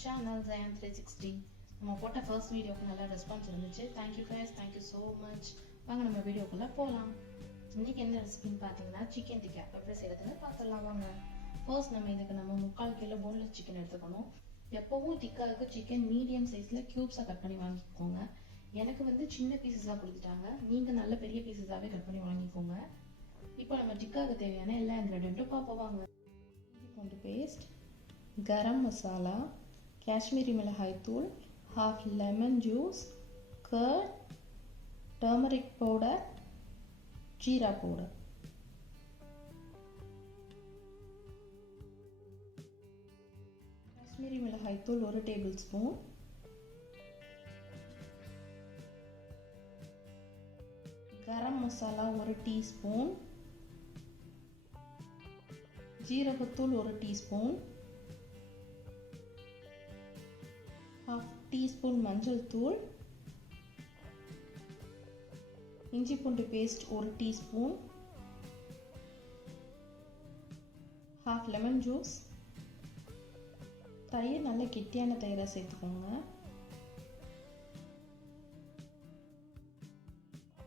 channel Zayan 360. நம்ம போட்ட first வீடியோக்கு நல்ல ரெஸ்பான்ஸ் இருந்துச்சு. Thank you guys, thank you so much. வாங்க நம்ம வீடியோக்குள்ளே போகலாம். இன்றைக்கி என்ன ரெசிபின்னு பார்த்தீங்கன்னா சிக்கன் டிக்கா எப்படி செய்கிறதுன்னு பார்த்துடலாம் வாங்க. ஃபர்ஸ்ட் இதுக்கு 3/4 கிலோ போன்லெஸ் சிக்கன் எடுத்துக்கணும். எப்போவும் டிக்காவுக்கு சிக்கன் மீடியம் சைஸில் க்யூப்ஸாக கட் பண்ணி வாங்கிக்கோங்க. எனக்கு சின்ன பீசஸாக கொடுத்துட்டாங்க, நீங்கள் நல்ல பெரிய பீசஸாகவே கட் பண்ணி வாங்கிக்கோங்க. இப்போ நம்ம டிக்காவுக்கு தேவையான எல்லா இன்க்ரீடியண்ட்டும் பார்ப்போம் வாங்க. இஞ்சி பூண்டு பேஸ்ட், கரம் மசாலா, காஷ்மீரி மிளகாய் தூள், half lemon juice, curd, turmeric powder, jeera powder. Kashmiri மிளகாய் தூள் 1 டேபிள்ஸ்பூன், கரம் மசாலா 1 டீஸ்பூன், ஜீரகத்தூள் 1 டீஸ்பூன், half டீஸ்பூன் மஞ்சள் தூள், இஞ்சி பூண்டு paste 1 teaspoon, half lemon juice, தயிர் நல்ல கெட்டியான தயிரை சேர்த்துக்கோங்க,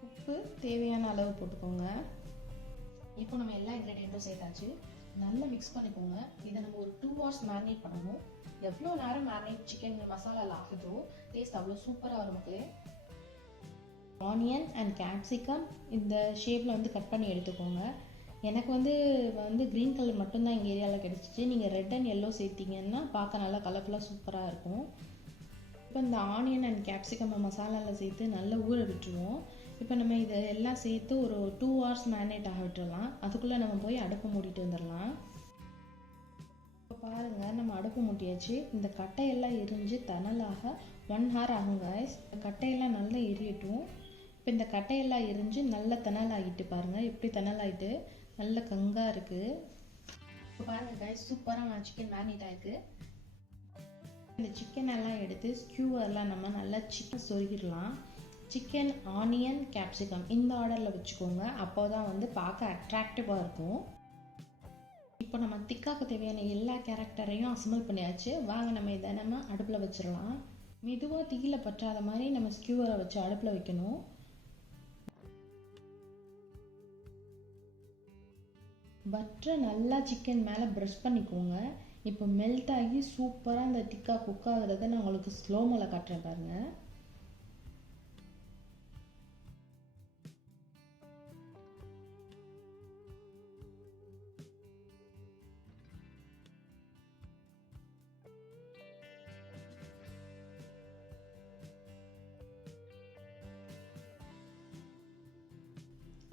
உப்பு தேவையான அளவு போட்டுக்கோங்க. இப்போ நம்ம எல்லா இன்க்ரீடியண்ட்டும் சேர்த்தாச்சு. நல்லா மிக்ஸ் பண்ணிக்கோங்க. இதை நம்ம ஒரு 2 hours மேரினேட் பண்ணணும். எவ்வளோ நேரம் மேரினேட் சிக்கன் மசாலாவில் ஆகுதோ டேஸ்ட் அவ்வளோ சூப்பராக வரும் மக்களே. ஆனியன் அண்ட் கேப்சிகம் இந்த ஷேப்பில் கட் பண்ணி எடுத்துக்கோங்க. எனக்கு க்ரீன் கலர் மட்டும்தான் எங்கள் ஏரியாவில் கிடச்சிச்சு. நீங்கள் ரெட் அண்ட் எல்லோ சேர்த்திங்கன்னா பார்க்க நல்லா கலர்ஃபுல்லாக சூப்பராக இருக்கும். இப்போ இந்த ஆனியன் அண்ட் கேப்சிகம் மசாலாவில் சேர்த்து நல்லா ஊற விட்டுருவோம். இப்போ நம்ம இதை எல்லாம் சேர்த்து ஒரு 2 hours மேரினேட் ஆக விட்டுடலாம். அதுக்குள்ளே நம்ம போய் அடுப்பு மூடிட்டு வந்துடலாம். இப்போ பாருங்கள், நம்ம அடுப்பு மூட்டியாச்சு. இந்த கட்டையெல்லாம் எரிஞ்சு தணலாக 1 hour ஆகுங்க. இந்த கட்டையெல்லாம் நல்லா எரியட்டும். இப்போ இந்த கட்டையெல்லாம் எரிஞ்சு நல்ல தணல் ஆகிட்டு பாருங்கள், எப்படி தணல் ஆகிட்டு நல்ல கங்காக இருக்குது. இப்போ பாருங்கள் கைஸ், சூப்பராக சிக்கன் மேரினேட் ஆகிருக்கு. இந்த சிக்கன் எல்லாம் எடுத்து ஸ்கியூவரில் நம்ம நல்லா சிக்கன் சொருகிடலாம். சிக்கன், ஆனியன், கேப்சிகம் இந்த ஆர்டரில் வச்சுக்கோங்க. அப்போ தான் பார்க்க அட்ராக்டிவாக இருக்கும். இப்போ நம்ம திக்காக்கு தேவையான எல்லா கேரக்டரையும் அசம்பிள் பண்ணியாச்சு. வாங்க நம்ம இதை அடுப்பில் வச்சிடலாம். மெதுவாக தீயில பற்றாத மாதிரி நம்ம ஸ்கியூவரை வச்சு அடுப்பில் வைக்கணும். பட்டரை நல்லா சிக்கன் மேலே ப்ரஷ் பண்ணிக்கோங்க. இப்போ மெல்ட் ஆகி சூப்பராக இந்த திக்கா குக் ஆகுறத நான் உங்களுக்கு ஸ்லோமோவில் காட்டுறேன் பாருங்கள்.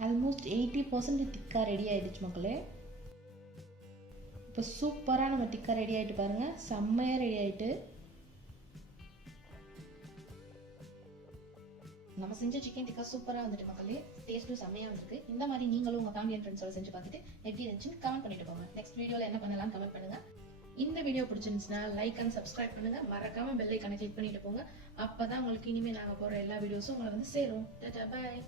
ஆல்மோஸ்ட் 80% திக்காக ரெடி ஆகிடுச்சு மக்களே. இப்போ சூப்பராக நம்ம திக்காக ரெடி ஆகிட்டு பாருங்கள், செம்மையாக ரெடி ஆகிட்டு. நம்ம செஞ்ச சிக்கன் டிக்கா சூப்பராக வந்துட்டு மக்களே. டேஸ்ட்டும் செம்மையாக வந்துருக்கு. இந்த மாதிரி நீங்களும் உங்கள் ஃபேமிலி அண்ட் ஃப்ரெண்ட்ஸோட செஞ்சு பார்த்துட்டு எப்படி இருந்துச்சுன்னு கமெண்ட் பண்ணிட்டு போங்க. நெக்ஸ்ட் வீடியோவில் என்ன பண்ணலாம் கமெண்ட் பண்ணுங்கள். இந்த வீடியோ பிடிச்சிருந்துச்சுன்னா லைக் அண்ட் சப்ஸ்கிரைப் பண்ணுங்கள். மறக்காமல் பெல் ஐக்கானை கிளிக் பண்ணிட்டு போங்க. அப்போ தான் உங்களுக்கு இனிமேல் நாங்கள் போகிற எல்லா வீடியோஸும் உங்களை சேரும். டாடா, பை.